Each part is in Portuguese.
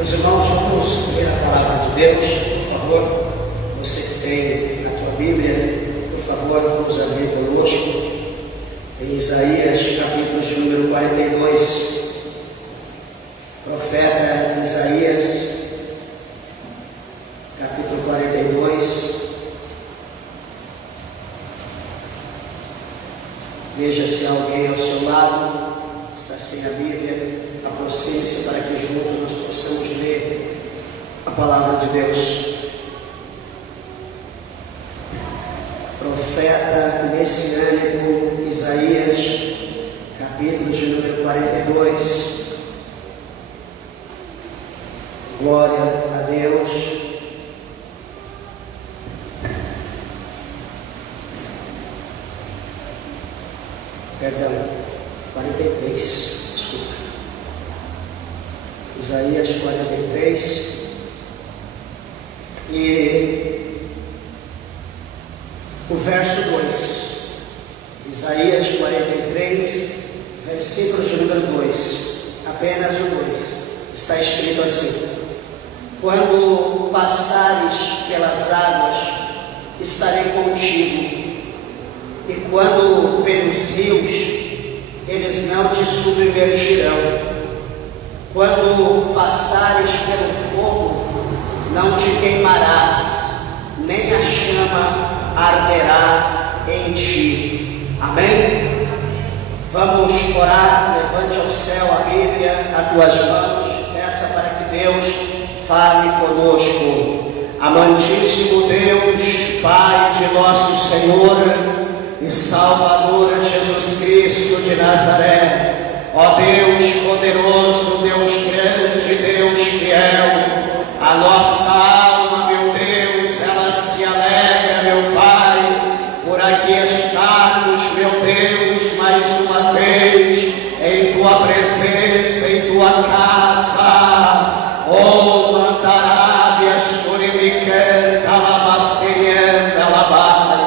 Meus irmãos, vamos ler a palavra de Deus, por favor. Você que tem a tua Bíblia, por favor, vamos abrir conosco em Isaías, capítulo de número 42. Profeta Isaías, capítulo 42. Veja se há alguém ao seu lado está sem a Bíblia. Aproxime-se para que juntos nós possamos ler a palavra de Deus. Profeta messiânico Isaías, capítulo de número 42. Glória a Deus. Perdão, 43, desculpa. Isaías 43. E o verso 2. Isaías 43, versículos de número 2. Apenas o 2. Está escrito assim: quando passares pelas águas, estarei contigo. E quando pelos rios, eles não te submergirão. Quando passares pelo fogo, não te queimarás, nem a chama arderá em ti. Amém? Vamos orar. Levante ao céu a Bíblia, as tuas mãos, peça para que Deus fale conosco. Amantíssimo Deus, Pai de nosso Senhor e Salvador Jesus Cristo de Nazaré, ó Deus poderoso, Deus grande, Deus fiel, a nossa alma, meu Deus, ela se alegra, meu Pai, por aqui estarmos, meu Deus, mais uma vez em Tua presença, em Tua casa. Oh, mandarábias, corimiquenta, labastenienda, labaia.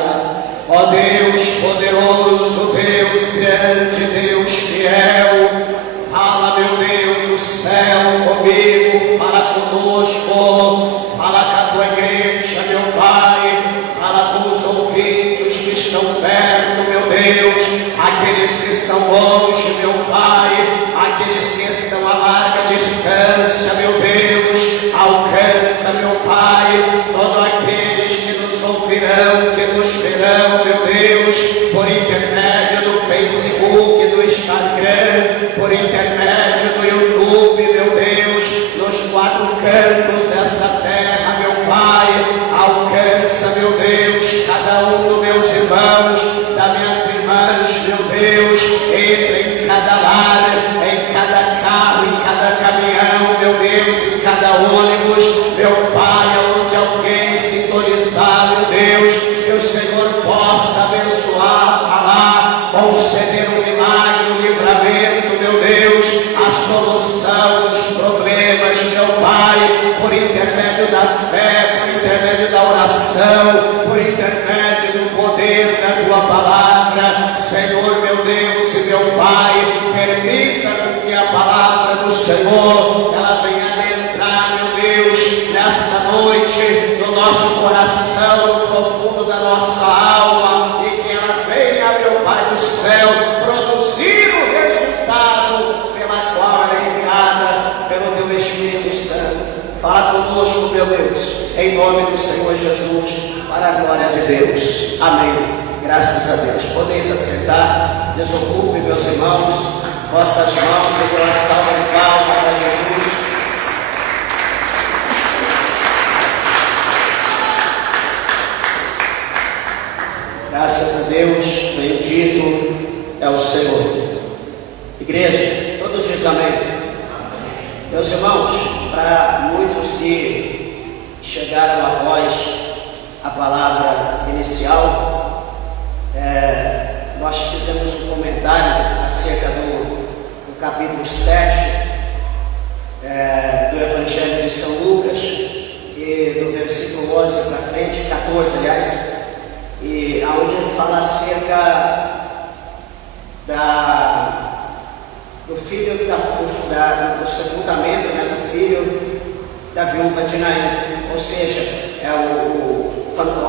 Ó Deus poderoso, Deus grande, Deus fiel, fala, meu Deus, o céu comigo, fala conosco, fala com a Tua igreja, meu Pai, fala com os ouvintes que estão perto, meu Deus, aqueles que estão longe, meu Pai, aqueles que estão a larga distância, meu Deus, alcança, meu Pai, todos aqueles que nos ouvirão, que nos verão, meu Deus, por intermédio do Facebook, do Instagram, por intermédio do YouTube, meu Deus, nos quatro cantos dessa terra, meu Pai, alcança, meu Deus, cada um dos meus irmãos, das minhas irmãs, meu Deus, entra em cada lar, em cada carro, em cada caminhão, meu Deus, em cada ônibus, meu Pai, aonde alguém sintonizar, meu Deus, que o Senhor possa abençoar, falar, conceder um milagre, um livramento, meu Deus, a solução dos problemas, meu Pai, por intermédio da fé, por intermédio da oração, por intermédio do poder da Tua palavra, Senhor, meu Deus e meu Pai, permita que a palavra do Senhor, ela venha adentrar, meu Deus, nesta noite, no nosso coração, no profundo da nossa alma, e que ela venha, meu Pai do céu, produzir o resultado pela qual ela é enviada pelo Teu Espírito Santo. Fala conosco, meu Deus, em nome do Senhor Jesus, para a glória de Deus. Amém. Graças a Deus. Podeis assentar, desocupe, meus irmãos, vossas mãos e uma salva de palmas para Jesus. Graças a Deus, bendito é o Senhor. Igreja, todos dizem amém. Meus irmãos, para muitos que chegaram após a palavra inicial, nós fizemos um comentário acerca do capítulo 7 do Evangelho de São Lucas, e do versículo 11 para frente, 14 aliás, e onde ele fala acerca do filho, do sepultamento, do filho da viúva de Naim, ou seja,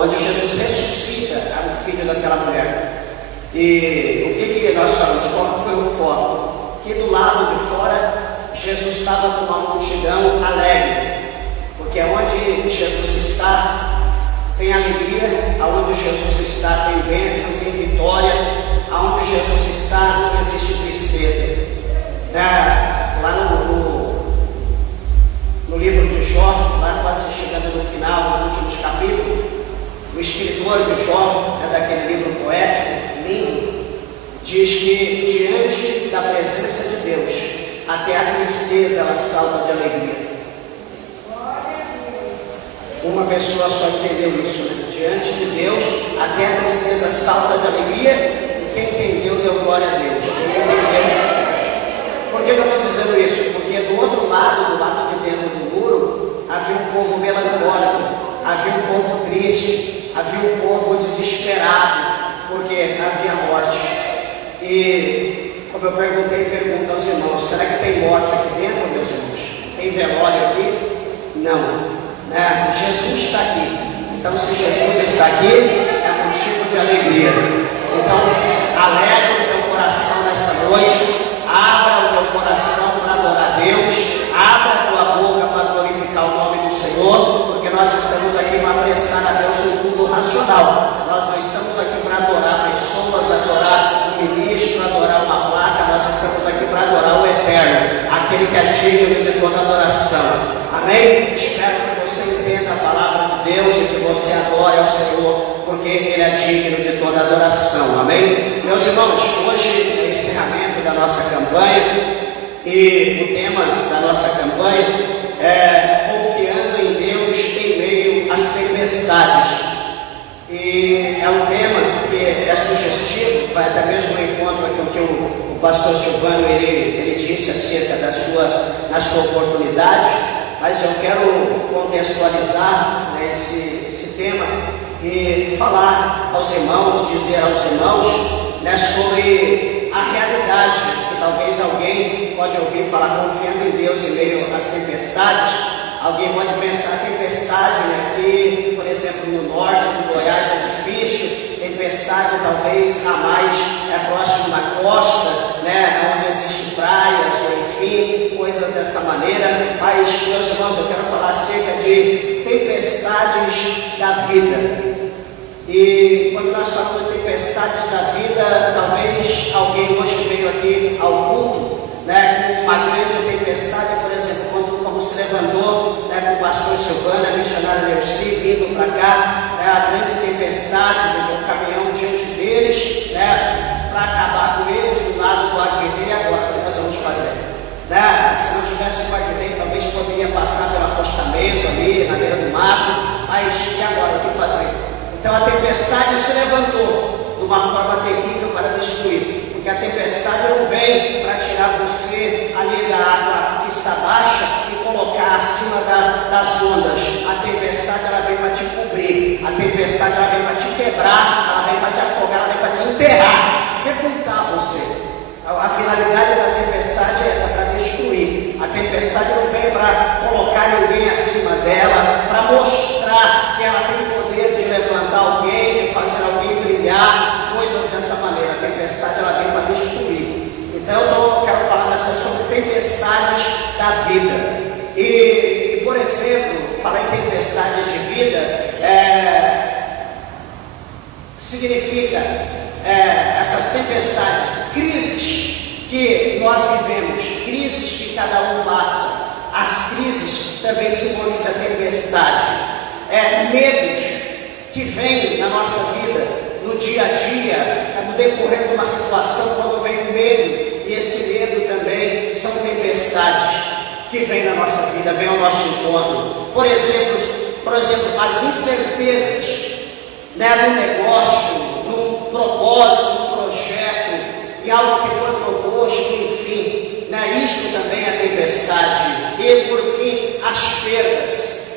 onde Jesus ressuscita o filho daquela mulher. E o que nós falamos? Qual foi o foco? Que do lado de fora Jesus estava com uma multidão alegre, porque onde Jesus está tem alegria, aonde Jesus está tem bênção, tem vitória, aonde Jesus está não existe tristeza. Lá no livro de Jó, lá quase chegando no final, nos últimos capítulos, o escritor de Jó, daquele livro poético, lindo, diz que diante da presença de Deus, até a tristeza ela salta de alegria. Uma pessoa só entendeu isso, né? Diante de Deus, até a tristeza salta de alegria, e quem entendeu deu glória a Deus. Quem entendeu? Por que eu estou dizendo isso? Porque do outro lado, do lado de dentro do muro, havia um povo melancólico, havia um povo triste, havia um povo desesperado, porque havia morte. E como eu pergunto aos irmãos, será que tem morte aqui dentro, meus irmãos? Tem velório aqui? Não. Jesus está aqui. Então, se Jesus está aqui, é motivo de alegria. Então, alegra o teu coração nessa noite, abra o teu coração para adorar a Deus, abra a tua boca para glorificar o nome do Senhor, porque nós estamos aqui para prestar a Deus um culto racional. Nós não estamos aqui para adorar pessoas, adorar um ministro, adorar uma placa. Nós estamos aqui para adorar o Eterno, aquele que é digno de toda adoração. Amém? Espero que você entenda a palavra de Deus e que você adore ao Senhor, porque Ele é digno de toda adoração. Amém? Meus irmãos, hoje é o encerramento da nossa campanha e o tema da nossa campanha é confiando em Deus em meio às tempestades. E é um tema que é sugestivo, vai até mesmo ao encontro com o que o pastor Silvano ele disse acerca da sua oportunidade. Mas eu quero contextualizar, né, esse tema e falar aos irmãos, dizer aos irmãos, né, sobre a realidade que talvez alguém pode ouvir falar confiando em Deus em meio às tempestades. Alguém pode pensar tempestade, né, que, por exemplo, no norte do Goiás é difícil, tempestade talvez a mais próximo da costa, né, onde existem praias, ou enfim, coisas dessa maneira. Mas, meus irmãos, eu quero falar acerca de tempestades da vida. E quando nós falamos de tempestades da vida, talvez alguém hoje veio aqui ao culto, né, com uma grande tempestade, por exemplo, como se levantou, né, com o pastor Silvano, a missionária Leuci, vindo para cá, né, a grande tempestade, levou um caminhão diante deles, né, para acabar com eles do lado do Ardirei. Agora, o que nós vamos fazer? Né? Se não tivesse o Ardirei, talvez poderia passar pelo acostamento ali, na beira do mato, mas e agora, o que fazer? Então a tempestade se levantou de uma forma terrível para destruir. Porque a tempestade não vem para tirar você ali da água que está baixa e colocar acima das ondas. A tempestade ela vem para te cobrir, a tempestade ela vem para te quebrar, ela vem para te afogar, ela vem para te enterrar, sepultar você. A finalidade da tempestade é essa, para destruir. A tempestade não vem para colocar ninguém acima dela, para mostrar que ela tem poder de levantar alguém, de fazer alguém brilhar, coisas dessa maneira. A tempestade ela vem para destruir. Então eu quero falar nessa sobre tempestades da vida. E por exemplo, falar em tempestades de vida significa essas tempestades, crises que nós vivemos, crises que cada um passa. As crises também simbolizam a tempestade, medos que vêm na nossa vida, no dia a dia, no decorrer de uma situação, quando vem o medo, e esse medo também são tempestades que vêm na nossa vida, vêm ao nosso encontro. Por exemplo, as incertezas, né, no negócio, no propósito, no projeto, e algo que foi proposto, enfim, né, isso também é tempestade. E por fim, as perdas,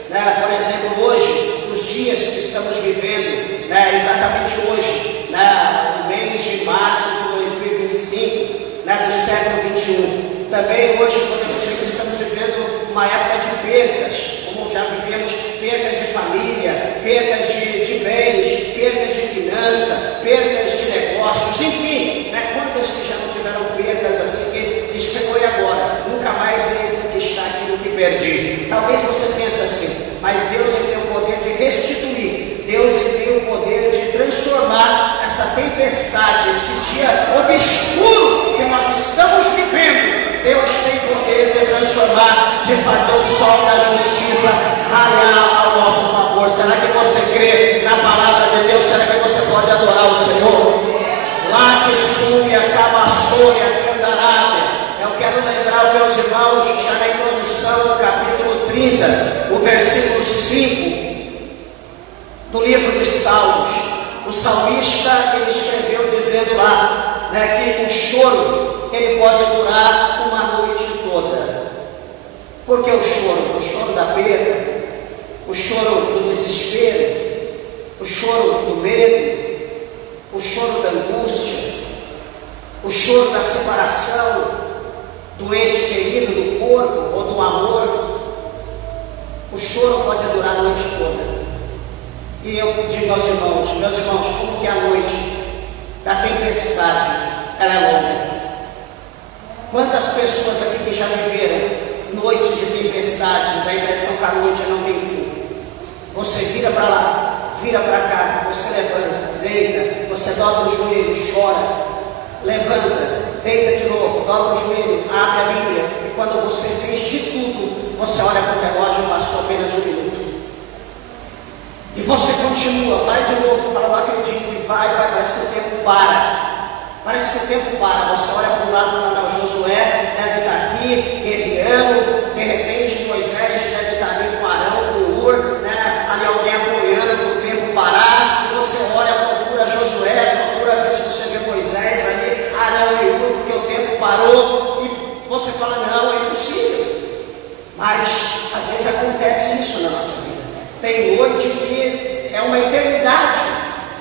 né, por exemplo, hoje, os dias que estamos vivendo, né, exatamente hoje, né, no mês de março de 2025, né, do século 21, também hoje podemos dizer que estamos vivendo uma época de perdas. família, perdas de bens, perdas de finança, perdas de negócios, enfim, né? Quantas que já não tiveram perdas assim que Senhor, e agora? Nunca mais irei conquistar aquilo que perdi. Talvez você pense assim, mas Deus ele tem o poder de restituir, Deus ele tem o poder de transformar essa tempestade, esse dia obscuro que nós estamos vivendo. Deus tem poder de transformar, de fazer o sol da justiça raiar ao nosso favor. Será que você crê na palavra de Deus? Será que você pode adorar o Senhor? Lá que sube a cabaçoia, candarábia. Eu quero lembrar, meus irmãos, já na introdução do capítulo 30, o versículo 5 do livro de Salmos. O salmista ele escreveu dizendo lá, né, que o choro ele pode durar uma noite toda. Por que o choro? O choro da perda, o choro do desespero, o choro do medo, o choro da angústia, o choro da separação do ente querido, do corpo ou do amor. O choro pode durar a noite toda. E eu digo aos irmãos, meus irmãos, como que a noite da tempestade ela é longa? Quantas pessoas aqui que já viveram noites de tempestade, da impressão que a noite não tem fim? Você vira para lá, vira para cá, você levanta, deita, você dobra o joelho, chora, levanta, deita de novo, dobra o joelho, abre a Bíblia, e quando você fez de tudo, você olha para o relógio e passou apenas um minuto. E você continua, vai de novo, fala, não acredito, e vai, parece que o tempo para. Parece que o tempo para, você olha para o lado e fala, Josué deve estar aqui, guerreando, de repente Moisés deve estar ali com Arão, com Ur, né? Ali alguém apoiando para o tempo parar, e você olha, procura Josué, procura ver se você vê Moisés ali, Arão e Ur, porque o tempo parou, e você fala, não, é impossível. Mas às vezes acontece isso na nossa vida. Tem noite que é uma eternidade,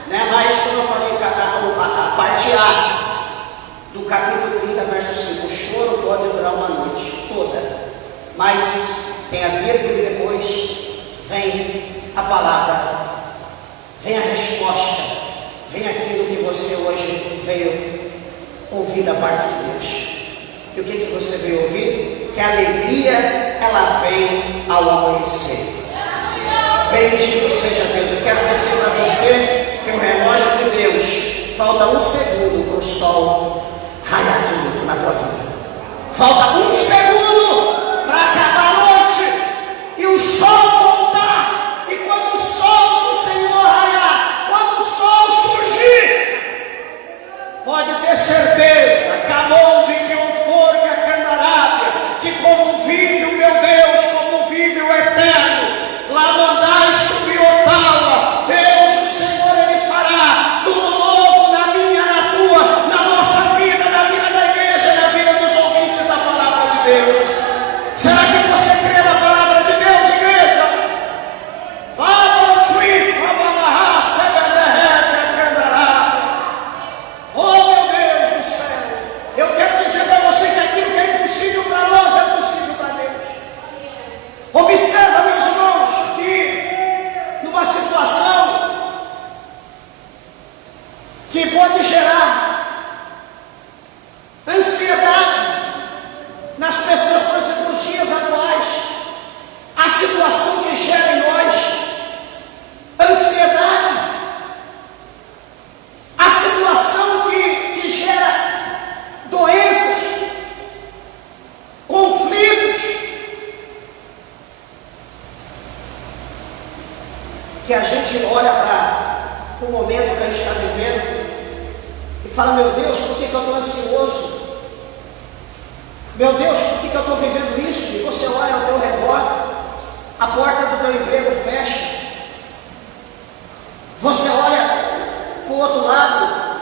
né? Mas como eu falei, a parte A do capítulo 30, verso 5, o choro pode durar uma noite toda, mas tem a vírgula e depois vem a palavra, vem a resposta, vem aquilo que você hoje veio ouvir da parte de Deus. E o que você veio ouvir? Que a alegria ela vem ao amanhecer. Bendito seja Deus. Eu quero dizer para você que o relógio de Deus falta um segundo para o sol raiar de novo na tua vida. Falta um segundo para acabar a noite e o sol voltar. E quando o sol do Senhor raiar, quando o sol surgir, pode ter certeza, acabou de que o fogo e a candarábia, que como vive o meu Deus, como vive o Eterno, lá mandar subir Otawa, Deus, o Senhor, Ele fará tudo novo na minha, na tua, na nossa vida, na vida da igreja, na vida dos ouvintes da palavra de Deus. Será que você crê na palavra de Deus, igreja? Oh, meu Deus do céu, eu quero dizer para você que aquilo que é impossível para nós é possível para Deus. Observa, meus irmãos, que numa situação que pode gerar ansiedade nas pessoas, por exemplo, nos dias atuais, a situação que gera em nós ansiedade, a situação que gera doenças, conflitos, que a gente olha para o momento que a gente está vivendo e fala, meu Deus, por que eu estou ansioso? Meu Deus, por que eu estou vivendo isso? E você olha ao teu redor, a porta do teu emprego fecha, você olha para o outro lado,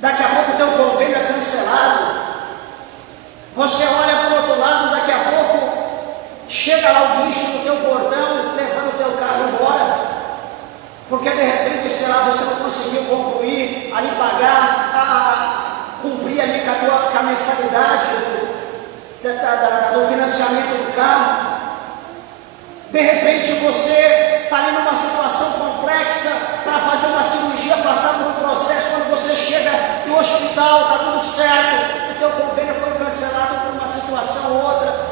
daqui a pouco o teu convênio é cancelado, você olha para o outro lado, daqui a pouco chega lá o bicho no teu portão, levando o teu carro embora, porque de repente, sei lá, você não conseguiu concluir, ali pagar, cumprir ali com a mensalidade do financiamento do carro. De repente você está ali numa situação complexa para fazer uma cirurgia, passar por um processo. Quando você chega no hospital, está tudo certo, o teu convênio foi cancelado por uma situação ou outra.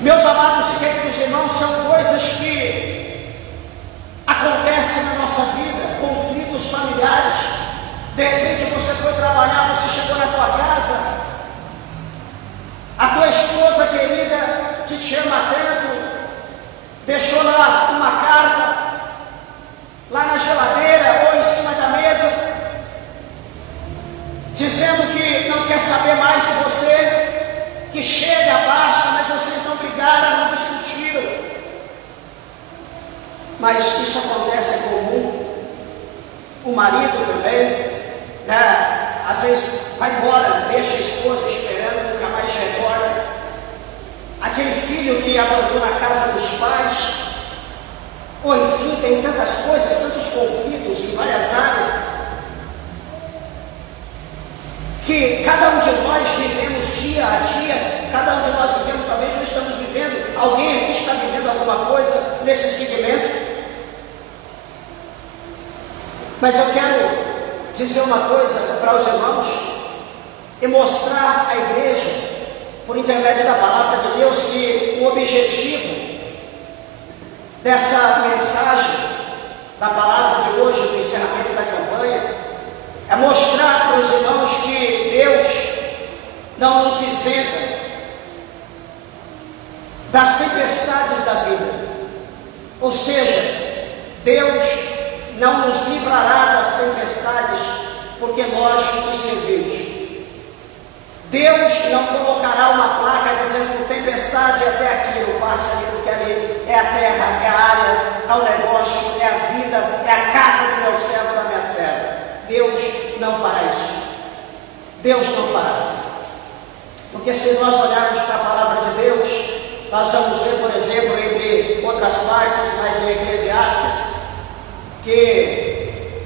Meus amados e queridos irmãos, são coisas que acontecem na nossa vida, conflitos familiares. De repente você foi trabalhar, você chegou na tua casa, a tua esposa querida, que te ama tanto, deixou lá uma carta, lá na geladeira ou em cima da mesa, dizendo que não quer saber mais de você, que chega, basta, mas vocês não brigaram, não discutiram. Mas isso acontece, é comum. O marido também, né? Às vezes vai embora, deixa a esposa esperando, nunca mais retorna. Aquele filho que abandona a casa dos pais, ou enfim, tem tantas coisas, tantos conflitos em várias áreas, que cada um de nós vivemos dia a dia, cada um de nós vivemos, talvez nós estamos vivendo, alguém aqui está vivendo alguma coisa nesse segmento. Mas eu quero dizer uma coisa para os irmãos e mostrar à igreja, por intermédio da palavra de Deus, que o objetivo dessa mensagem, da palavra de hoje, do encerramento da campanha, é mostrar para os irmãos que Deus não nos isenta das tempestades da vida. Ou seja, Deus não nos livrará das tempestades porque nós o servimos. Deus não colocará uma placa dizendo tempestade até aqui, não passe ali, porque ali é a terra, é a área, é o negócio, é a vida, é a casa do meu servo, da minha serva. Deus não fará isso. Deus não fará. Porque se nós olharmos para a palavra de Deus, nós vamos ver, por exemplo, entre outras partes, mas em Eclesiastes, que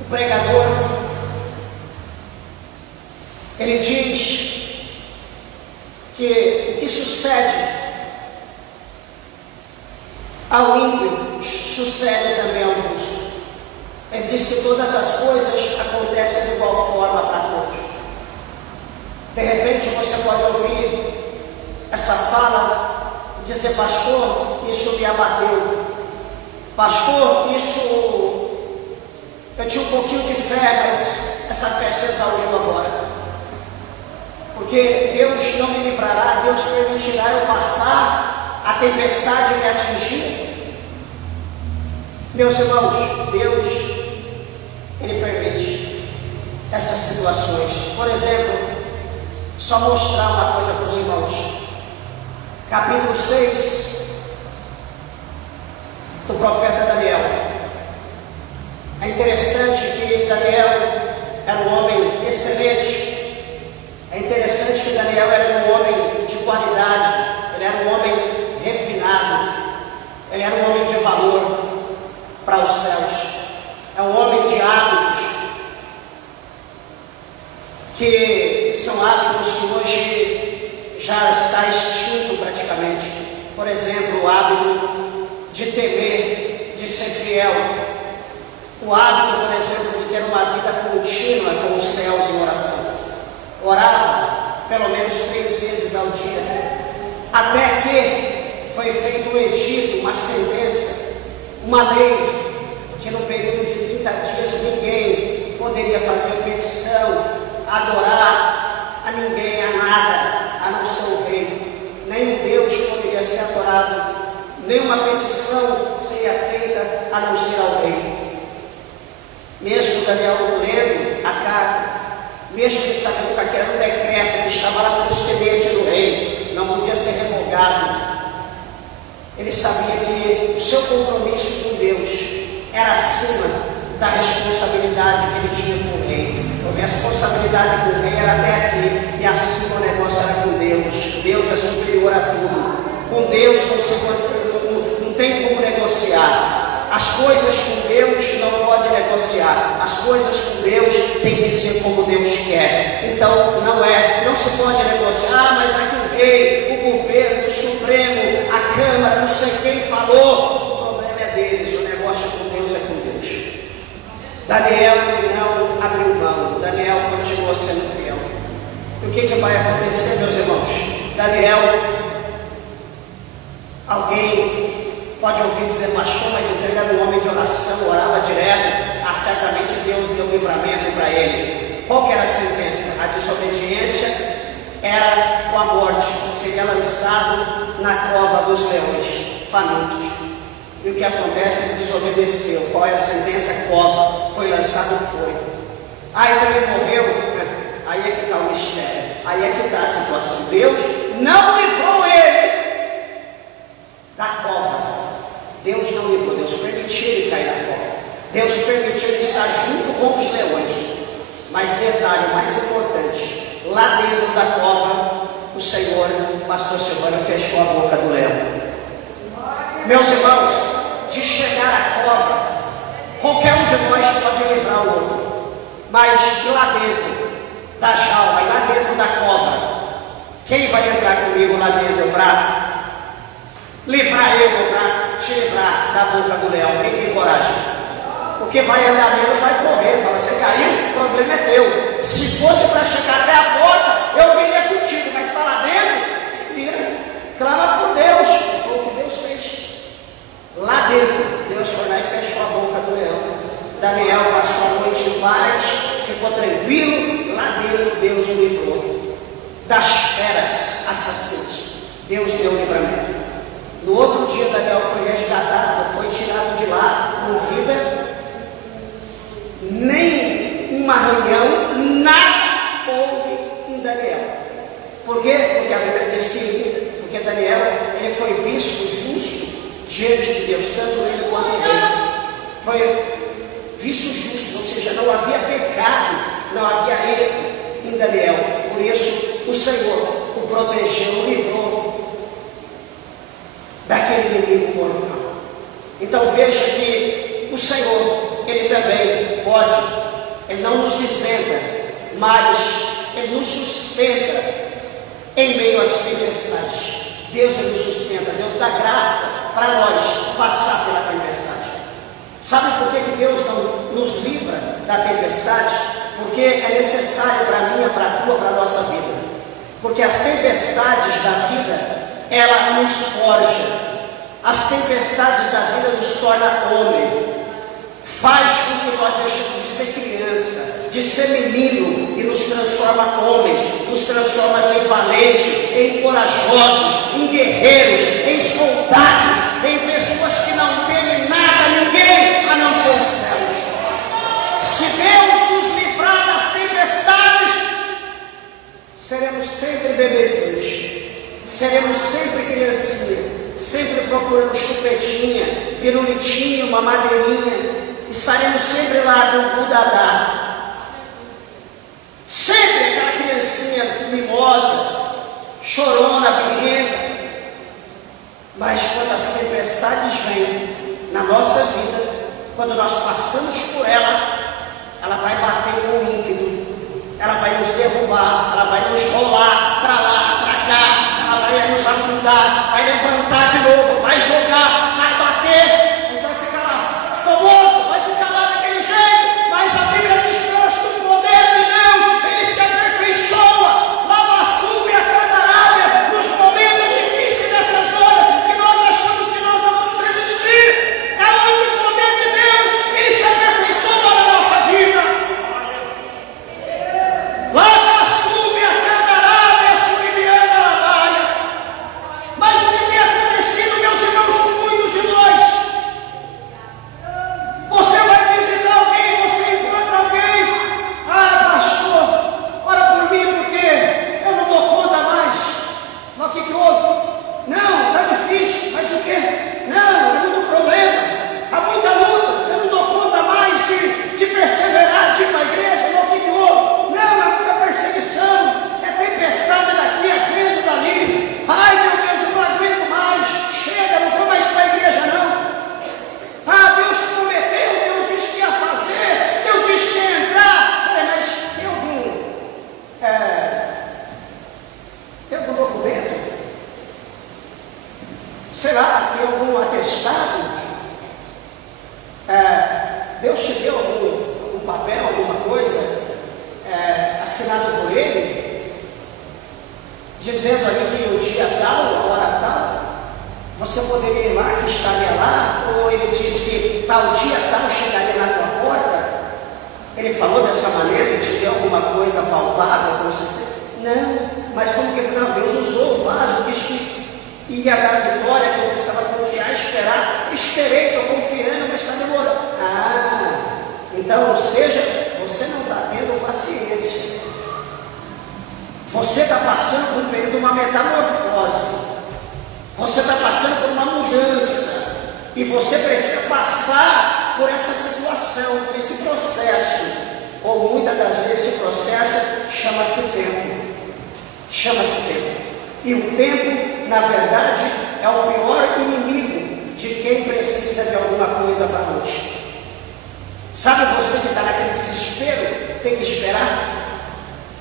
o pregador, ele diz que o que sucede ao ímpio sucede também ao justo. Ele diz que todas as coisas acontecem de igual forma para todos. De repente você pode ouvir essa fala e dizer: pastor, isso me abateu. Pastor, isso eu tinha um pouquinho de fé, mas essa fé se exauriu agora. Porque Deus não me livrará, Deus permitirá eu passar a tempestade me atingir. Meus irmãos, Deus, Ele permite essas situações. Por exemplo, só mostrar uma coisa para os irmãos. Capítulo 6 do profeta Daniel. É interessante que Daniel era um homem excelente. É interessante que Daniel era um homem de qualidade, ele era um homem refinado, ele era um homem de valor para os céus, é um homem de hábitos, que são hábitos que hoje já está extinto praticamente. Por exemplo, o hábito de temer, de ser fiel, o hábito, por exemplo, de ter uma vida contínua com os céus em oração. Orava pelo menos 3 vezes ao dia, até que foi feito um edito, uma sentença, uma lei, que no período de 30 dias ninguém poderia fazer petição, adorar a ninguém, a nada, a não ser o rei. Nem Deus poderia ser adorado, nenhuma petição seria feita a não ser ao rei. Mesmo Daniel lendo a carta, mesmo ele sabendo que aquele era um decreto que estava lá procedente do rei, não podia ser revogado, ele sabia que o seu compromisso com Deus era acima da responsabilidade que ele tinha com o rei. A responsabilidade com o rei era até aqui, e acima o negócio era com Deus. Deus é superior a tudo. Com Deus não tem como negociar. As coisas com Deus não pode negociar. As coisas com Deus tem que ser como Deus quer. Então não se pode negociar, mas aqui o rei, o governo, Supremo, a Câmara, não sei quem falou. O problema é deles, o negócio com Deus é com Deus. Daniel não abriu mão, Daniel continuou sendo fiel. E o que vai acontecer, meus irmãos? Daniel, alguém pode ouvir dizer, pastor, mas ele era um homem de oração, orava direto. Certamente Deus deu livramento para ele. Qual que era a sentença? A desobediência era com a morte, seria lançado na cova dos leões, famintos. E o que acontece? Ele desobedeceu. Qual é a sentença? Cova, foi lançado fogo. Então ele morreu. Aí é que está o mistério, aí é que está a situação. Deus não livrou ele da cova. Deus não livrou, Deus permitiu ele cair na cova. Deus permitiu ele estar junto com os leões. Mas detalhe mais importante, lá dentro da cova, o Senhor, o pastor Silvano, fechou a boca do leão. Meus irmãos, de chegar à cova, qualquer um de nós pode livrar o outro. Mas lá dentro da jaula, e lá dentro da cova, quem vai entrar comigo lá dentro para livrar eu, para te livrar da boca do leão? Quem tem coragem? Porque vai andar menos, vai correr. Fala, você caiu, o problema é teu. Se fosse para chegar até a porta, eu viria contigo, mas está lá dentro, se vira. Clama por Deus, foi o que Deus fez. Lá dentro, Deus foi lá e fechou a boca do leão. Daniel passou a noite em paz, ficou tranquilo. Lá dentro, Deus o livrou das feras assassinas. Deus deu o livramento. No outro dia, Daniel foi resgatado, foi tirado de lá com vida. Nem um arranhão, nada houve em Daniel. Por quê? Porque a Bíblia diz que porque Daniel ele foi visto justo diante de Deus, tanto ele quanto ele. Foi visto justo, ou seja, não havia pecado, não havia erro em Daniel. Por isso o Senhor o protegeu, o livrou daquele inimigo mortal. Então veja que o Senhor, Ele também pode, Ele não nos isenta, mas Ele nos sustenta em meio às tempestades. Deus nos sustenta, Deus dá graça para nós passar pela tempestade. Sabe por que Deus não nos livra da tempestade? Porque é necessário para a minha, para a tua, para a nossa vida. Porque as tempestades da vida, ela nos forja. As tempestades da vida nos torna homem. Faz com que nós deixemos de ser criança, de ser menino, e nos transforma homens, nos transforma em valentes, em corajosos, em guerreiros, em soldados, em pessoas que não temem nada, ninguém, a não ser os céus. Se Deus nos livrar das tempestades, seremos sempre bebezinhos, seremos sempre criancinha, sempre procurando chupetinha, pirulitinho, uma madeirinha. Estaremos sempre lá do Budadá. Sempre aquela criancinha mimosa, chorona, birrenta. Mas quando as tempestades vêm na nossa vida, quando nós passamos por ela, ela vai bater com ímpeto, ela vai nos derrubar, ela vai nos rolar para lá, para cá, ela vai nos afundar, vai levantar de novo, vai jogar, vai bater. Mas o que tem acontecido sei lá, tem algum atestado? Deus te deu algum papel, alguma coisa assinado por Ele, dizendo ali que o dia tal, a hora tal, você poderia ir lá, que estaria lá, ou Ele diz que tal dia tal chegaria na tua porta? Ele falou dessa maneira, Ele te deu alguma coisa palpável, consistente? Não, mas como que não, Deus usou o vaso, diz que ia dar vitória, que eu precisava confiar, esperar. Esperei, estou confiando, mas está demorando. Então, ou seja, você não está tendo paciência. Você está passando por um período de uma metamorfose. Você está passando por uma mudança. E você precisa passar por essa situação, por esse processo. Ou muitas das vezes esse processo chama-se tempo. Chama-se tempo. E o tempo, na verdade, é o pior inimigo de quem precisa de alguma coisa para a noite. Sabe você que está naquele desespero, tem que esperar?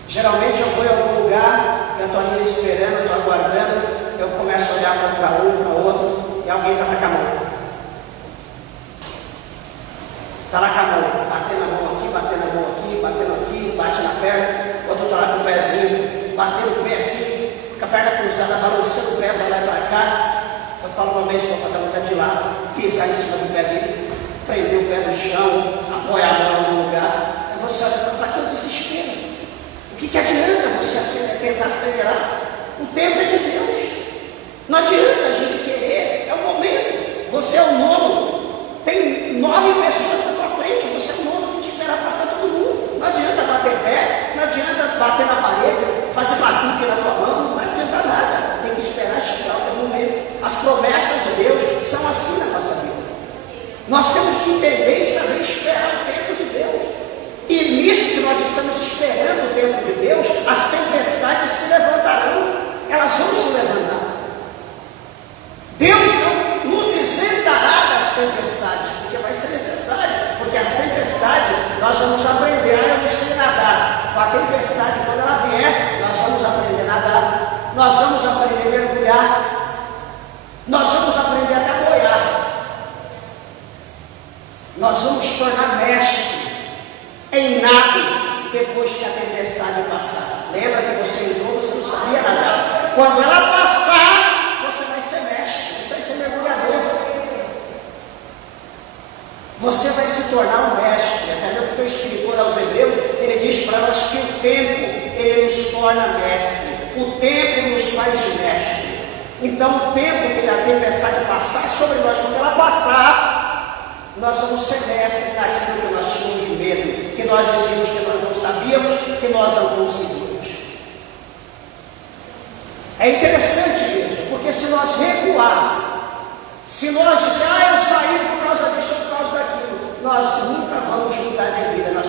Geralmente eu vou em algum lugar, eu estou ali esperando, estou aguardando, eu começo a olhar para um, para outro, e alguém está com a mão. Está lá com a mão, batendo a mão aqui, batendo a mão aqui, batendo aqui, bate na perna, outro está lá com o pezinho, batendo o pé aqui, com a perna cruzada, balançando o pé para lá e para cá. Eu falo uma vez para fazer uma de lado, pisar em cima do pé dele, prender o pé no chão, apoiar a mão em algum lugar. Aí você olha para aquele desespero. O que adianta você tentar acelerar? O tempo é de Deus. Não adianta a gente querer, é o momento. Você é o nono. Tem 9 pessoas na tua frente, você é o nono, tem que esperar passar todo mundo. Não adianta bater pé, não adianta bater na parede, fazer batuque na tua mão, não vai adiantar nada. Tem que esperar chegar o teu momento. As promessas de Deus são assim na nossa vida. Nós temos que entender e saber esperar o tempo de Deus. E nisso que nós estamos esperando o tempo de Deus, as tempestades se levantarão. Elas vão se levantar. Deus não nos isentará das tempestades, porque vai ser necessário. Porque as tempestades, nós vamos aprender a não sei nadar. Com a tempestade, quando ela vier, nós vamos aprender a nadar. Nós vamos aprender a mergulhar. Nós vamos aprender a boiar. Nós vamos tornar mestre em nado depois que a tempestade passar. Lembra que você entrou, você não sabia nadar. Quando ela passar, você vai ser mestre, você vai ser mergulhador. Você vai se tornar um mestre. Até mesmo porque o escritor aos Hebreus, ele diz para nós que o tempo, ele nos torna mestre. O tempo nos faz de mestre. Então o tempo que a tempestade passar sobre nós, quando ela passar, nós vamos ser mestres naquilo que nós tínhamos de medo, que nós dizíamos que nós não sabíamos, que nós não conseguimos. É interessante mesmo, porque se nós recuar, se nós dissermos, eu saí por causa disso, por causa daquilo, nós nunca vamos mudar de vida. Nós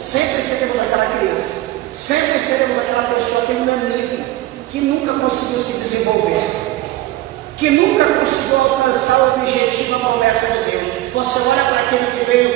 sempre seremos aquela criança, sempre seremos aquela pessoa, aquele amigo, que nunca conseguiu se desenvolver, que nunca conseguiu alcançar o objetivo, a promessa de Deus. Você olha para aquele que veio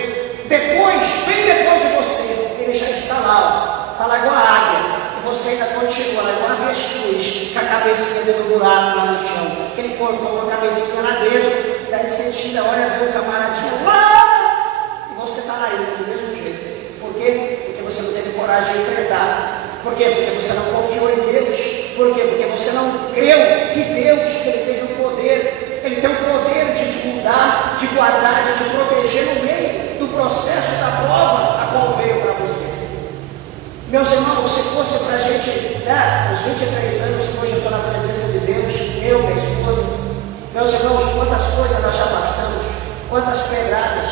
depois, bem depois de você, ele já está lá, está lá igual a águia, e você ainda continua lá igual a avestruz, com a cabecinha dentro do buraco lá no chão, que ele cortou uma cabecinha lá dentro, daí você tira, olha, vê o camaradinho lá, e você está lá indo do mesmo jeito. Por quê? Porque você não teve coragem de enfrentar. Por quê? Porque você não confiou em Deus. Por quê? Porque você não creu que Deus, ele teve o poder, ele tem o poder de te mudar, de guardar, de te proteger no meio do processo da prova a qual veio para você. Meus irmãos, se fosse para a gente, os 23 anos que hoje eu estou na presença de Deus, eu, minha esposa, meus irmãos, quantas coisas nós já passamos, quantas pedradas,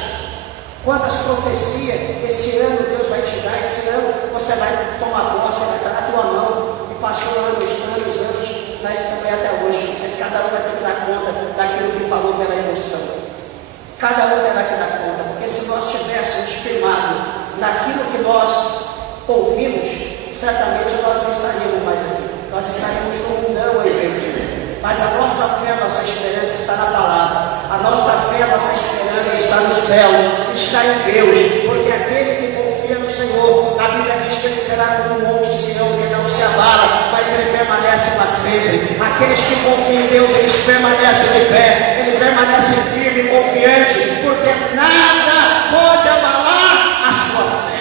quantas profecias. Esse ano Deus vai te dar, esse ano você vai tomar posse, vai estar na tua mão. E passou anos, nós estamos até hoje, mas cada um vai ter que dar conta daquilo que falou pela emoção. Cada um terá que dar conta, porque se nós tivéssemos firmado naquilo que nós ouvimos, certamente nós não estaríamos mais aqui. Nós estaríamos no mundão aí. Mas a nossa fé, a nossa esperança está na palavra. A nossa fé, a nossa esperança está no céu, está em Deus, porque aquele que confia no Senhor, a Bíblia diz que ele será como um monte de Sião que não se abala, mas ele permanece para sempre. Aqueles que confiam em Deus, eles permanecem de pé, eles permanecem firme e confiante, porque nada pode abalar a sua fé.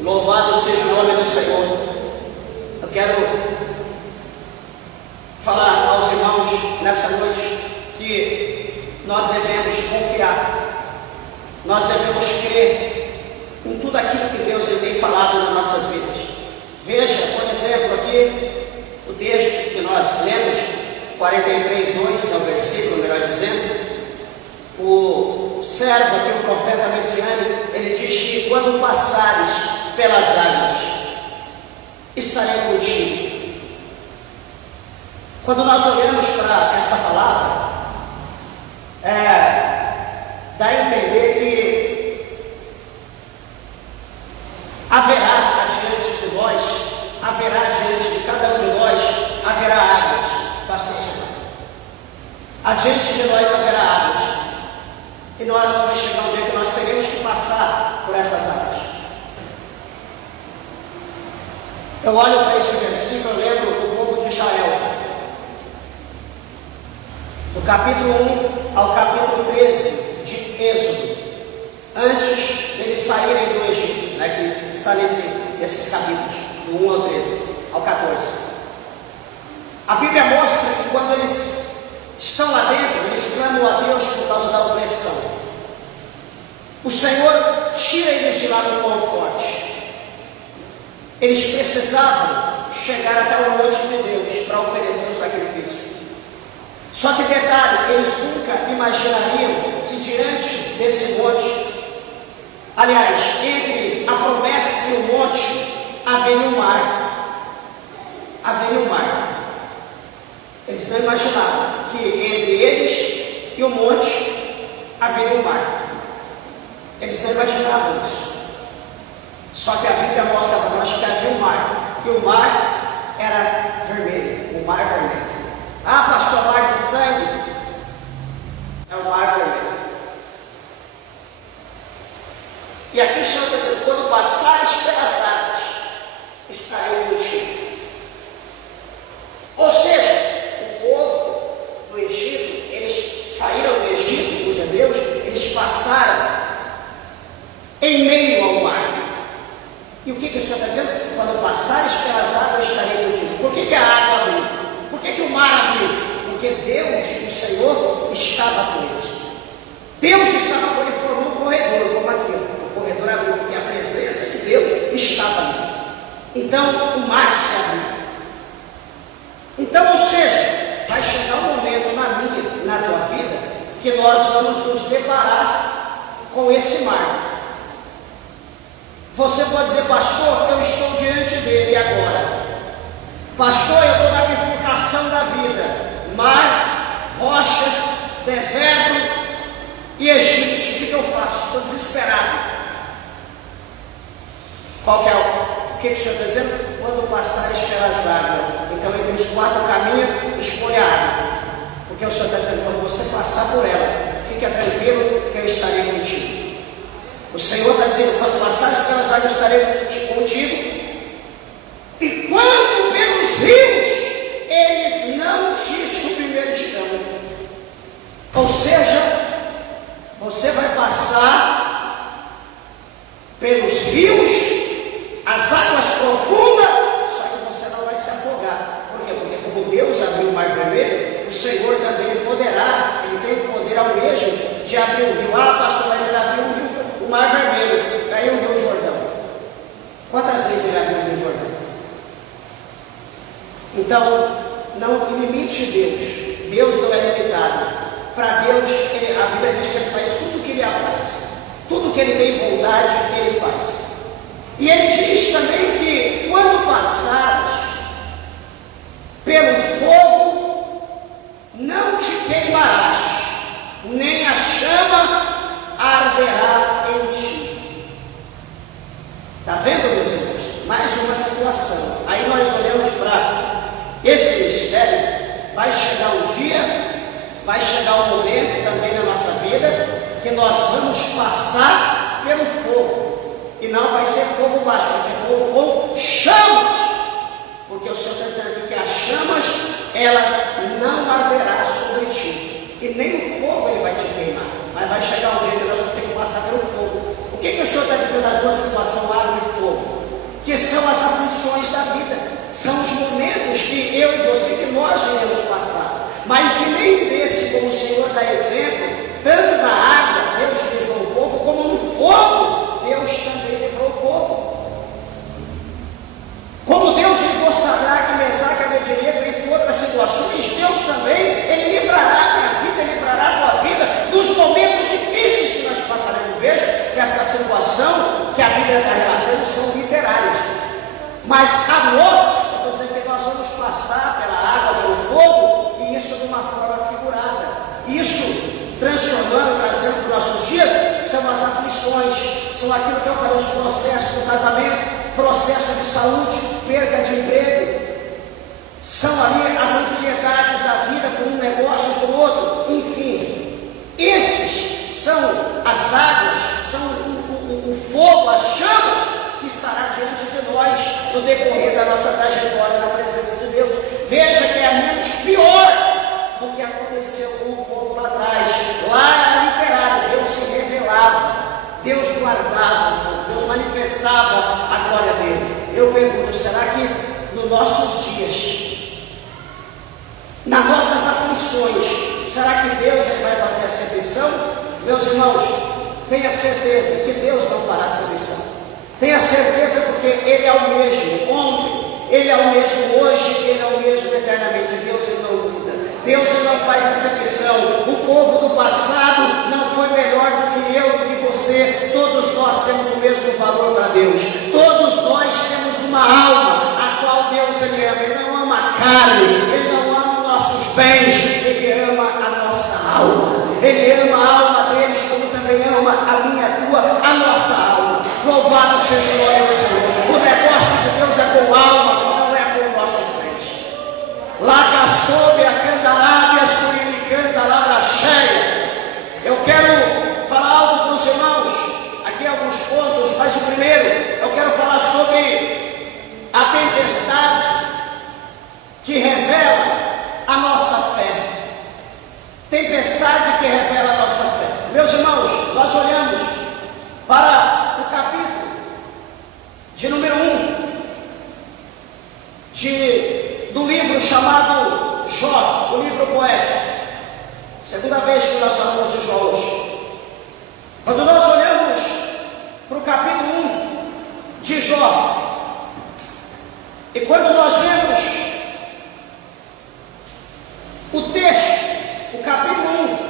Louvado seja o nome do Senhor. Eu quero falar aos irmãos nessa noite que nós devemos confiar, nós devemos crer em tudo aquilo que Deus tem falado nas nossas vidas. Veja, por exemplo, aqui o texto que nós lemos, 43:2, que é o versículo, melhor dizendo. O servo aqui, o profeta messiânico, ele diz que quando passares pelas águas, estarei contigo. Quando nós olhamos para essa palavra, dá a entender que haverá adiante de nós, haverá diante de cada um de nós, haverá águas, pastor Silvio. Adiante de nós haverá águas. E nós vamos chegar um dia que nós teremos que passar por essas águas. Eu olho para esse versículo, eu lembro do povo de Israel. Do capítulo 1 ao capítulo 13 de Êxodo. Antes deles saírem do Egito, né, que está nesses capítulos, do 1 ao 13, ao 14. A Bíblia mostra que quando eles estão lá dentro, eles clamam a Deus por causa da opressão. O Senhor tira eles de lá com mão forte. Eles precisavam chegar até o monte de Deus para oferecer o sacrifício. Só que detalhe, eles nunca imaginariam que diante desse monte, aliás, entre a promessa e o monte, haveria um mar. Haveria um mar. Eles não imaginavam que entre eles e o monte haveria um mar. Eles não imaginavam isso. Só que a Bíblia mostra para nós que havia um mar. E o mar era vermelho. O mar vermelho. Ah, pastor, mar de sangue. É o mar vermelho. E aqui o Senhor está dizendo: quando passares pelas águas, estarei contigo. Ou seja, o povo do Egito, eles saíram do Egito, os hebreus, eles passaram em meio ao mar. E o que o Senhor está dizendo? Quando passares pelas águas, estarei contigo. Por que a água abriu? Por que o mar abriu? Porque Deus, o Senhor, estava com eles. Deus estava com ele, formou um corredor, como aqui. O corredor abriu, porque a presença de Deus estava ali. Então, o mar se abriu. Então, ou seja, vai chegar um momento na minha, na tua vida, que nós vamos nos deparar com esse mar. Você pode dizer: pastor, eu estou diante dele agora. Pastor, eu estou na bifurcação da vida. Mar, rochas, deserto e egípcio. O que eu faço? Estou desesperado. Qual que é o que o Senhor está dizendo? Quando passares pelas águas. Então, entre os 4 caminhos, escolha a água. Porque o Senhor está dizendo: quando você passar por ela, fique tranquilo que eu estarei contigo. O Senhor está dizendo: quando passares pelas águas, estarei contigo. E quando pelos rios, eles não te submergirão. Ou seja, você vai passar pelos rios, as águas profundas, só que você não vai se afogar. Por quê? Porque como Deus abriu o mar vermelho, o Senhor também poderá, ele tem o poder ao mesmo de abrir o rio. Ah, pastor, mas ele abriu o mar vermelho, caiu o rio Jordão. Quantas vezes ele abriu o rio Jordão? Então, não limite Deus. Deus não é limitado. Para Deus, a Bíblia diz que ele faz tudo o que ele apraz. Tudo que ele tem vontade, ele faz. E ele diz também que quando passares pelo fogo, não te queimarás, nem a chama arderá em ti. Está vendo, meus irmãos? Mais uma situação. Aí nós olhamos para esse mistério. Vai chegar um dia, vai chegar um momento também na nossa vida, que nós vamos passar pelo fogo. E não vai ser fogo baixo, vai ser fogo com chamas. ela não arderá sobre ti, e nem o fogo ele vai te queimar. Mas vai chegar um dia que nós vamos ter que passar pelo fogo. O que o Senhor está dizendo nas duas situações, água e fogo? Que são as aflições da vida, são os momentos que eu e você, que nós iremos passar. Mas se nem desse, como o Senhor dá exemplo, tanto na água Deus livrou o povo, como no fogo Deus também livrou o povo. Como Deus livrou Sadraque, Mesaque, Abednego, entre outras situações, Deus também, Ele livrará a minha vida, Ele livrará a tua vida nos momentos difíceis que nós passaremos. Veja que essa situação que a Bíblia está relatando são literárias. Mas a nossa, eu estou dizendo que nós vamos passar pela água, pelo fogo, e isso de uma forma figurada. Isso, transformando, trazendo para os nossos dias, são as aflições, são aquilo que eu falei, os processos do casamento, processo de saúde, perda de emprego, são ali as ansiedades da vida por um negócio, por outro, enfim. Esses são as águas, são o fogo, as chamas que estará diante de nós no decorrer da nossa trajetória na presença de Deus. Veja que é menos pior do que aconteceu com o povo lá atrás. Lá era literário, Deus se revelava, Deus guardava, Deus manifestava a glória dele. Eu pergunto, será que nos nossos dias, nas nossas aflições, será que Deus vai fazer a exceção? Meus irmãos, tenha certeza que Deus não fará exceção. Tenha certeza, porque Ele é o mesmo ontem, Ele é o mesmo hoje, Ele é o mesmo eternamente. Deus Ele não muda, Deus Ele não faz exceção. O povo do passado não foi melhor do que eu, do que você. Todos nós temos o mesmo valor para Deus. Todos nós temos uma alma, a qual Deus Ele ama. Ele não ama a carne, Ele não ama os nossos bens, Ele ama a nossa alma. Ele ama a alma deles, como também ama a minha, a tua, a nossa alma. Louvado seja o nome do Senhor. O negócio de Deus é com alma, não é com nossos bens. Laga sob a candarábia, suricanta, labra cheia. Eu quero falar algo para os irmãos, aqui alguns pontos, mas o primeiro, eu quero falar sobre a tempestade que revela a nossa fé. Tempestade que revela a nossa fé. Meus irmãos, nós olhamos para o capítulo de número 1 do livro chamado Jó, o livro poético. Segunda vez que nós falamos de Jó hoje. Quando nós olhamos para o capítulo 1 de Jó, e quando nós vemos o texto, o capítulo 1,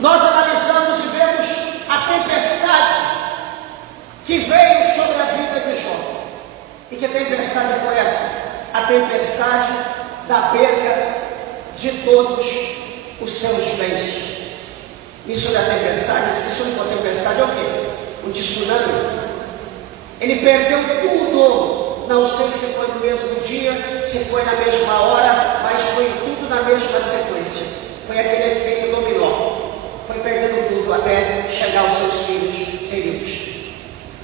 nós analisamos e vemos a tempestade que veio sobre a vida de Jó. E que tempestade foi essa? A tempestade da perda de todos os seus bens. Isso não é tempestade? Se isso não for tempestade, é o quê? Um tsunami. Ele perdeu tudo. Não sei se foi no mesmo dia, se foi na mesma hora, mas foi tudo na mesma sequência. Foi aquele efeito dominó. Foi perdendo tudo até chegar aos seus filhos queridos.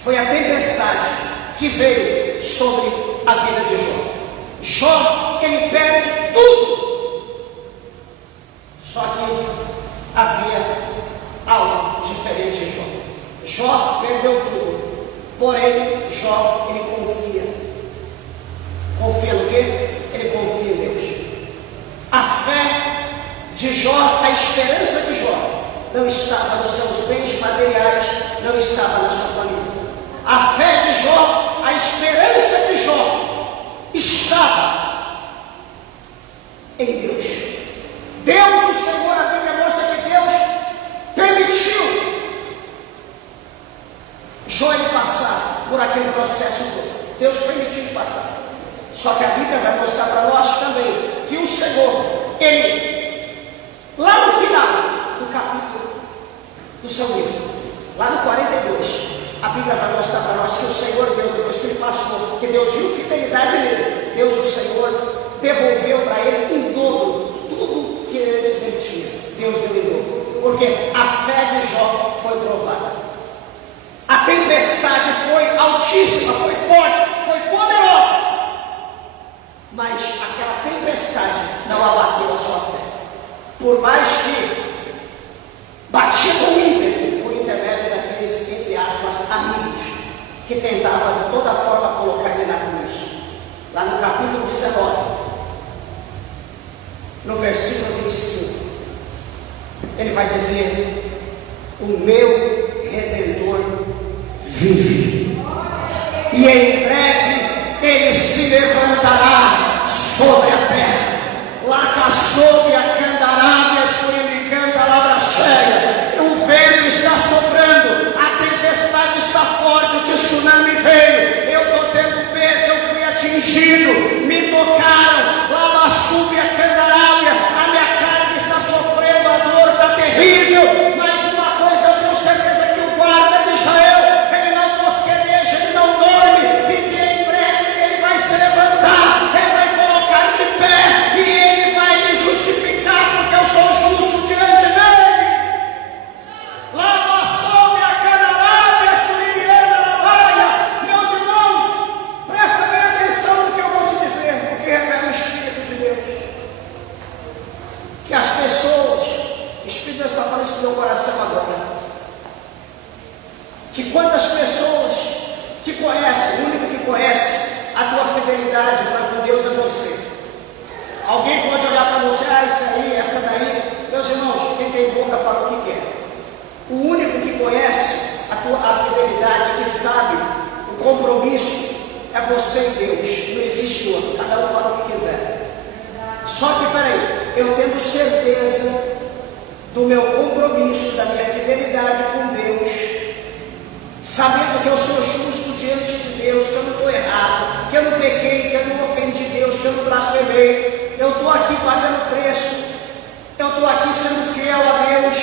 Foi a tempestade que veio sobre a vida de Jó. Jó, ele perde tudo. Só que havia algo diferente em Jó. Jó perdeu tudo. Porém, Jó, ele confia. Confia no quê? Ele confia em Deus. A fé de Jó, a esperança de Jó, não estava nos seus bens materiais, não estava na sua família. A fé de Jó, a esperança de Jó, estava em Deus. Deus, o Senhor, a Bíblia mostra que Deus permitiu Jó ele passar por aquele processo todo. Deus permitiu passar. Só que a Bíblia vai mostrar para nós também que o Senhor, ele, lá no final do capítulo do seu livro, lá no 42, a Bíblia vai mostrar para nós que o Senhor, Deus, depois que ele passou, que Deus viu fidelidade nele, Deus, o Senhor, devolveu para ele em dobro tudo que antes ele tinha. Deus deu em dobro, porque a fé de Jó foi provada. A tempestade foi altíssima, foi forte, foi poderosa, mas por mais que batia com ímpeto por intermédio daqueles, entre aspas, amigos, que tentavam de toda forma colocar ele na cruz. Lá no capítulo 19, no versículo 25, ele vai dizer: o meu Redentor vive, e em breve ele se levantará sobre a terra. Laca sob a candarábia, suricanta labra cheia. O vento está soprando, a tempestade está forte, o tsunami veio. Eu estou tendo perda, eu fui atingido, me tocaram. Lava sub a candarábia, a minha carne está sofrendo, a dor está terrível. Mas uma coisa eu tenho certeza, que o guarda de Israel, ele não tosqueneja, ele não dorme, e que em breve ele vai se levantar, ele vai colocar de pé, e ele vai me justificar, porque eu sou justo diante dele. Lava sob a candarábia, surimiana na baia. Meus irmãos, presta bem atenção no que eu vou te dizer, porque revela o Espírito de Deus. Que as pessoas, o Espírito de Deus está falando isso no meu coração agora, que quantas pessoas que conhecem, o único que conhece a tua fidelidade para com Deus é você. Alguém pode olhar para você, isso aí, essa daí. Meus irmãos, quem tem boca fala o que quer. O único que conhece a fidelidade, que sabe o compromisso, é você e Deus. Não existe outro, cada um fala o que quiser. Só que, peraí, eu tendo certeza do meu compromisso, da minha fidelidade com Deus, sabendo que eu sou justo diante de Deus, que eu não estou errado, que eu não pequei, que eu não ofendi Deus, que eu não blasfemei, eu estou aqui pagando preço, eu estou aqui sendo fiel a Deus.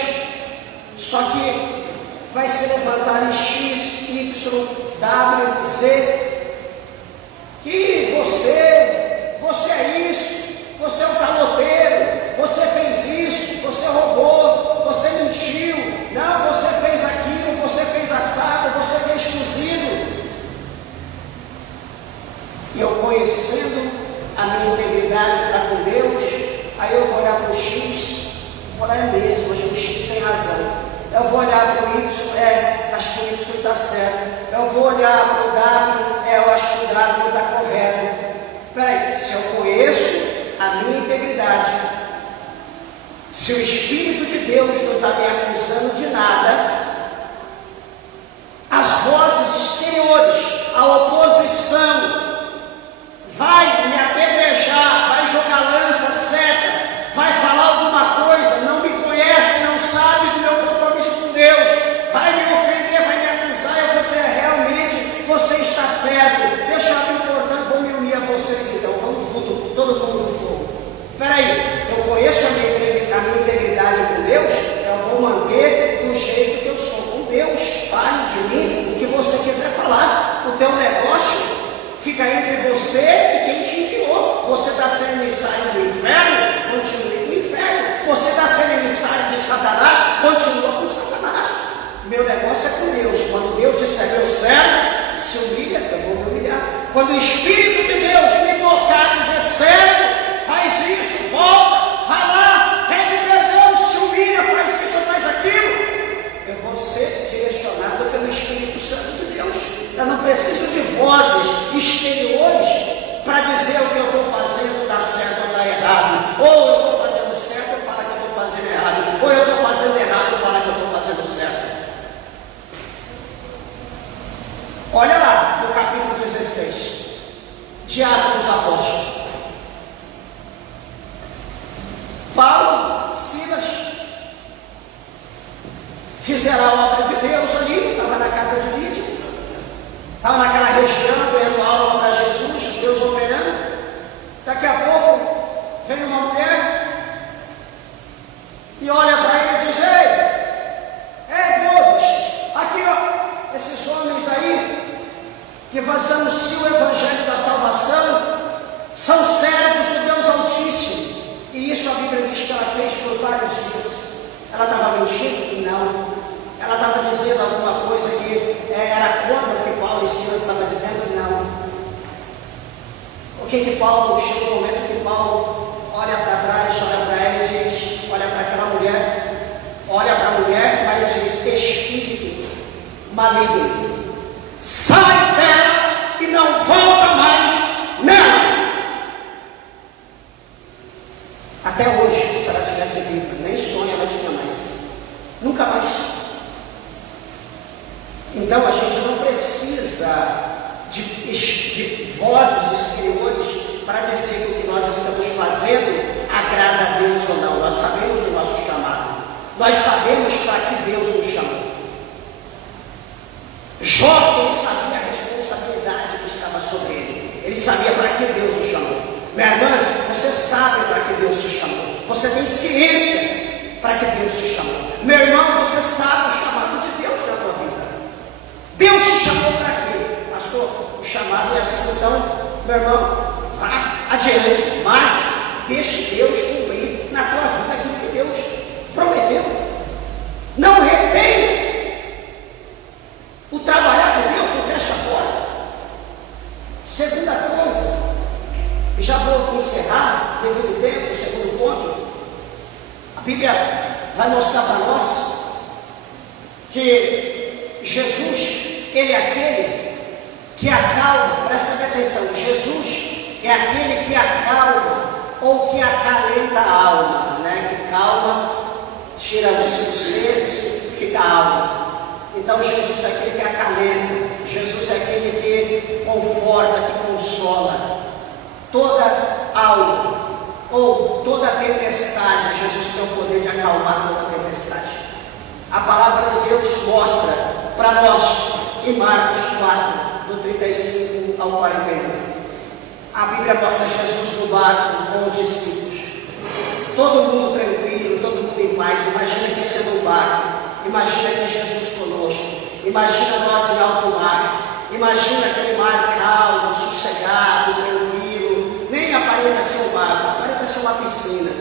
Só que vai se levantar em X, Y, W, Z, que você é isso, você é um caloteiro, você fez isso, você roubou, você mentiu, não, você fez aquilo, você fez assado, você fez cozido. E eu conhecendo a minha integridade para com Deus, aí eu vou olhar para o X, vou falar, é mesmo, acho que o X tem razão. Eu vou olhar para o Y, acho que o Y está certo. Eu vou olhar para o W, eu acho que o W está correto. Peraí, se eu conheço a minha integridade, se o Espírito de Deus não está me acusando de nada, as vozes exteriores, a oposição, vai me apedrejar, vai jogar lança, seta, vai falar alguma coisa, não me conhece, não sabe do meu compromisso com Deus, vai me ofender, vai me acusar, eu vou dizer, realmente, você está certo, deixa eu abrir o portão e vou me unir a vocês então, vamos junto, todo mundo no fogo. Peraí, eu conheço a minha integridade com Deus, eu vou manter do jeito que eu sou com Deus. Fale de mim o que você quiser falar, o teu negócio fica entre você e quem te enviou. Você está sendo emissário do inferno, continue com o inferno. Você está sendo emissário de Satanás, continua com Satanás. Meu negócio é com Deus. Quando Deus disser meu servo, se humilha, eu vou me humilhar. Quando o Espírito de Deus me tocar, dizer servo, faz isso, volta, vai lá, pede perdão, se humilha, faz isso, faz aquilo, eu vou ser direcionado pelo Espírito Santo de Deus. Eu não preciso de vozes exteriores para dizer o que eu estou fazendo está certo ou está errado. Ou eu estou fazendo certo, eu falo que eu estou fazendo errado. Ou eu estou fazendo errado, eu falo que eu estou fazendo certo. Olha lá no capítulo 16 de Atos dos Apóstolos. Paulo, Silas fizeram a obra de Deus ali, estava na casa de Lídia, estava naquela região, dando aula para Jesus, Deus operando. Daqui a pouco vem uma mulher e olha para ele e diz: ei, povos, aqui ó, esses homens aí que anunciam o evangelho da salvação são servos do Deus Altíssimo. E isso a Bíblia diz que ela fez por vários dias. Ela estava mentindo? Não. Ela estava dizendo alguma coisa que era contra o que Paulo e Silas estavam dizendo? Não. O que Paulo, chegou o momento que Paulo olha para trás, olha para ela e diz, olha para maligno. Sai dela e não volta mais nela. Até hoje, se ela tivesse viva, nem sonho ela tinha mais. Nunca mais. Então a gente não precisa de vozes exteriores para dizer que o que nós estamos fazendo agrada a Deus ou não. Nós sabemos o nosso chamado. Nós sabemos para que Deus nos chamou. Jó, ele sabia a responsabilidade que estava sobre ele. Ele sabia para que Deus o chamou. Minha irmã, você sabe para que Deus te chamou. Você tem ciência para que Deus te chamou. Meu irmão, você sabe o chamado de Deus na tua vida. Deus te chamou para quê? Pastor, o chamado é assim. Então, meu irmão, vá adiante, marche, deixe Deus cumprir na tua vida aquilo que Deus prometeu. Não retenha. O trabalhar de Deus não fecha a porta. Segunda coisa, e já vou encerrar, devido ao tempo, o segundo ponto. A Bíblia vai mostrar para nós que Jesus, ele é aquele que acalma, presta atenção, Jesus é aquele que acalma ou que acalenta a alma, né? Que calma, tira o seu ser, fica a alma. Então Jesus é aquele que acalenta, Jesus é aquele que conforta, que consola toda alma ou toda tempestade. Jesus tem o poder de acalmar toda tempestade. A palavra de Deus mostra para nós em Marcos 4, do 35 ao 41. A Bíblia mostra Jesus no barco com os discípulos, todo mundo tranquilo, todo mundo em paz. Imagina que isso é no barco. Imagina que Jesus conosco. Imagina nós em alto mar. Imagina aquele mar calmo, sossegado, tranquilo. Nem aparenta ser um mar, aparenta ser uma piscina.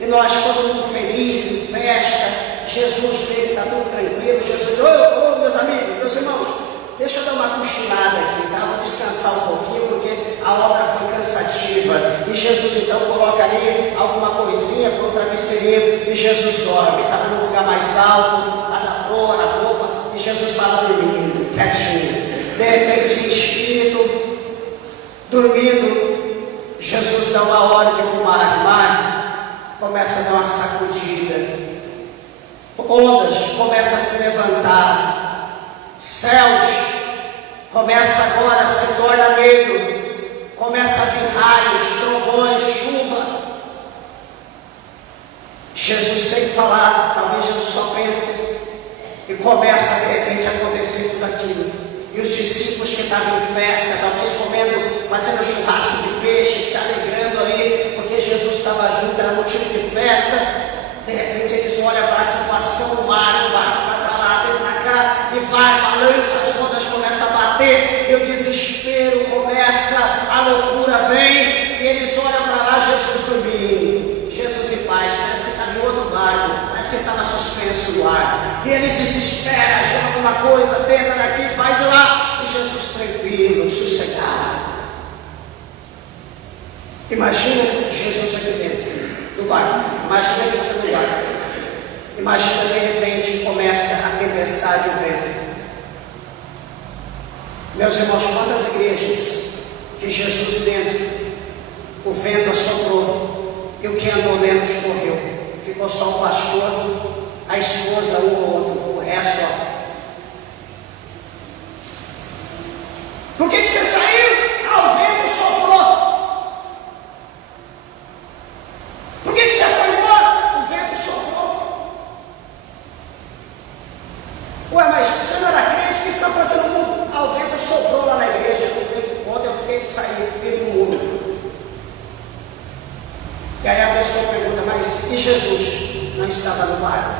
E nós, todo mundo feliz, em festa. Jesus veio, está tudo tranquilo. Jesus, meus amigos, meus irmãos, deixa eu dar uma cochilada aqui, tá? Vou descansar um pouquinho, porque a obra foi cansativa. E Jesus então coloca ali alguma coisinha para o travesseirinho, e Jesus dorme. Estava num lugar mais alto, adaptou a roupa, e Jesus fala dormindo, quietinho. De repente, em espírito, dormindo, Jesus dá uma ordem para o mar começa a dar uma sacudida, ondas começam a se levantar, céus começa agora a se tornar negro, começa a vir raios, trovões, chuva. Jesus sem falar, talvez Jesus só pense, e começa de repente a acontecer tudo aquilo. E os discípulos que estavam em festa, talvez comendo, fazendo churrasco de peixe, se alegrando ali, porque Jesus estava junto, era motivo de festa. De repente eles olham para a situação do mar, o barco vai para lá, vem para cá, e vai, balança, as ondas começam a bater, e o desespero começa, a loucura vem, e eles olham para lá, Jesus dormindo, Jesus em paz, parece que estava em outro barco, parece que estava suspenso no ar, e eles desesperam, acham alguma coisa, tenta daqui, vai de lá, e Jesus tranquilo, sossegado. Imagina Jesus aqui dentro do barco, imagina esse lugar, imagina de repente começa a tempestade e o vento. Meus irmãos, quantas igrejas que Jesus dentro, o vento assoprou e o que andou menos morreu, ficou só o pastor, a esposa, um ou outro, o resto, ó. Por que você saiu? Ah, o vento soprou. Por que você foi embora? O vento soprou. Ué, mas você não era crente? O que você está fazendo no mundo? Ah, o vento soprou lá na igreja. Ontem eu fiquei de sair, fiquei no mundo. E aí a pessoa pergunta, mas e Jesus? Não estava no barco?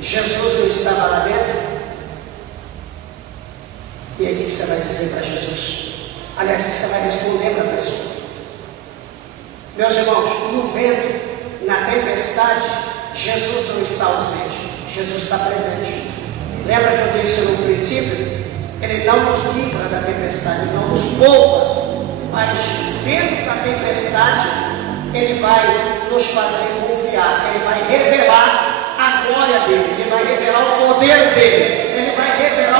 Jesus não estava lá dentro? E aí o que você vai dizer para Jesus? Aliás, você vai responder para a pessoa. Meus irmãos, no vento, na tempestade, Jesus não está ausente, Jesus está presente. Lembra que eu disse no princípio? Ele não nos livra da tempestade, ele não nos poupa, mas dentro da tempestade, ele vai nos fazer confiar, ele vai revelar a glória dele, ele vai revelar o poder dele, ele vai revelar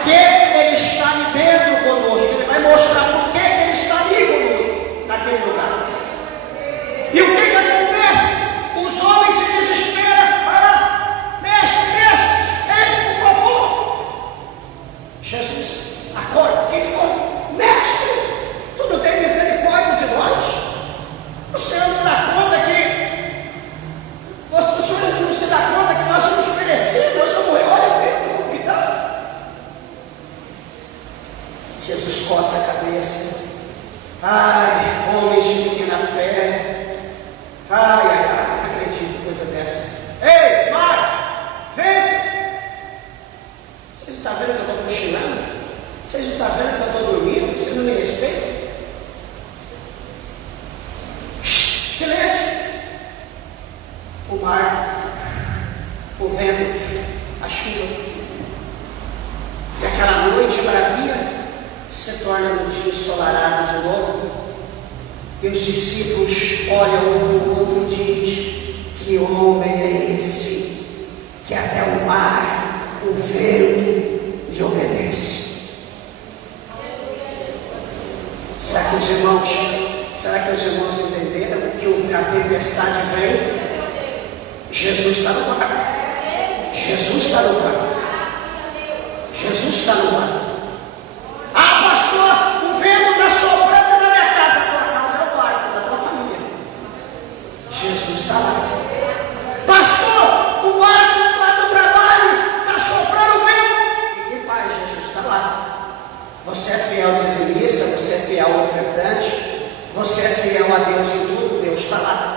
porque Ele está ali dentro conosco. Ele vai mostrar por que Ele está ali conosco, naquele lugar. E o que acontece? Os homens se desesperam. Fala, mestre, ei, por favor. Jesus, acorda. Quem foi? Mestre, tu não tem misericórdia de nós? O Senhor não dá conta que... O Senhor não se dá conta que nós somos perecidos, nós vamos morrer. Olha o tempo, cuidado. Jesus coça a cabeça. Ai, homens de pequena fé. Ai, não acredito em coisa dessa. Ei, mar, vem! Vocês não estão vendo que eu estou cochilando? Vocês não estão vendo que eu estou dormindo? Vocês não me respeitam? Silêncio! O mar, o vento, a chuva. E aquela noite bravia se torna um dia ensolarado de novo. E os discípulos olham um para o outro e dizem: que homem é esse, que até o mar, o vento, lhe obedece? Será que os irmãos entenderam que a tempestade vem? Jesus está no barco. Jesus está no barco. Jesus está no barco. Ah, pastor, o vento está soprando na minha casa. A tua casa é o barco da tua família. Jesus está lá. Pastor, o barco lá do trabalho está soprando o vento. Fique em paz, Jesus está lá. Você é fiel dizimista, você é fiel ofertante, você é fiel a Deus em tudo, Deus está lá.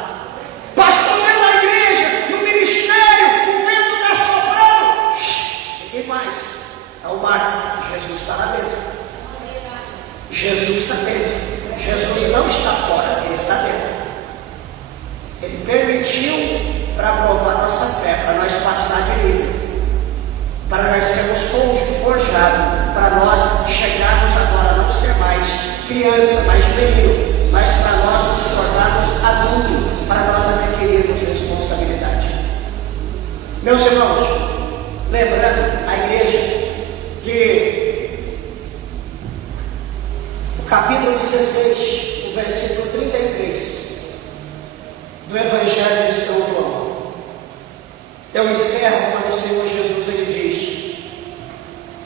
Pastor, na igreja, no ministério, o vento está soprando. Fique em paz. É o barco. Jesus está lá dentro. Jesus está dentro. Jesus não está fora, Ele está dentro. Ele permitiu para provar nossa fé, para nós passar de nível, para nós sermos forjados, para nós chegarmos agora a não ser mais criança, mais menino, mas para nós nos tornarmos adultos, para nós adquirirmos responsabilidade. Meus irmãos, lembrando a igreja que o capítulo 16, o versículo 33 do Evangelho de São João, eu encerro quando o Senhor Jesus ele diz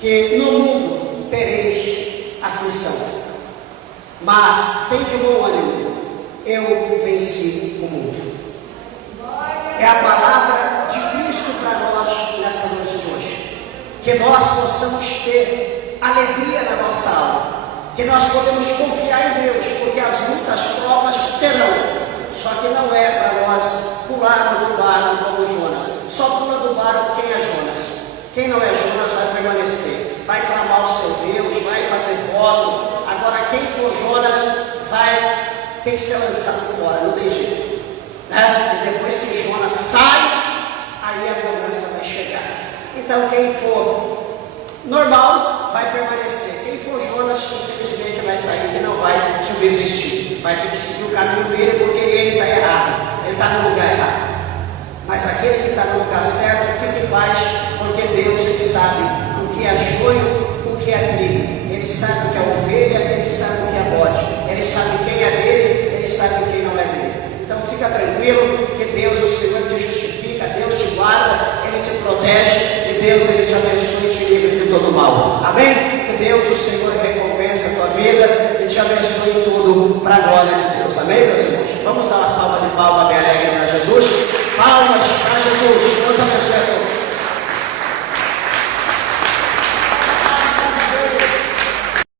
que no mundo tereis aflição, mas tem de bom ânimo, eu venci o mundo. É a palavra de Cristo para nós nessa noite de hoje. Que nós possamos ter alegria na nossa alma, que nós podemos confiar em Deus, porque as lutas, provas terão. Só que não é para nós pularmos do barco como Jonas. Só pula do barco quem é Jonas. Quem não é Jonas vai permanecer, vai clamar ao seu Deus, vai fazer voto. Agora quem for Jonas vai ter que ser lançado fora, não tem jeito, né? E depois que Jonas sai, aí a bonança vai chegar. Então quem for normal vai permanecer. Quem for Jonas, infelizmente vai sair, que não vai subsistir. Vai ter que seguir o caminho dele, porque ele está errado. Ele está no lugar errado. Mas aquele que está no lugar certo, fique em paz, porque Deus ele sabe o que é joio, o que é trigo. Ele sabe o que é ovelha, ele sabe o que é bode. Ele sabe quem é dele, ele sabe quem não é dele. Então fica tranquilo, que Deus, o Senhor, te justifica, Deus te guarda, Ele te protege, e Deus Ele te abençoe e te livre de todo mal. Amém? Que Deus, o Senhor, recompense a tua vida e te abençoe em tudo para a glória de Deus. Amém, meus irmãos? Vamos dar uma salva de palmas bem alegre para Jesus. Palmas.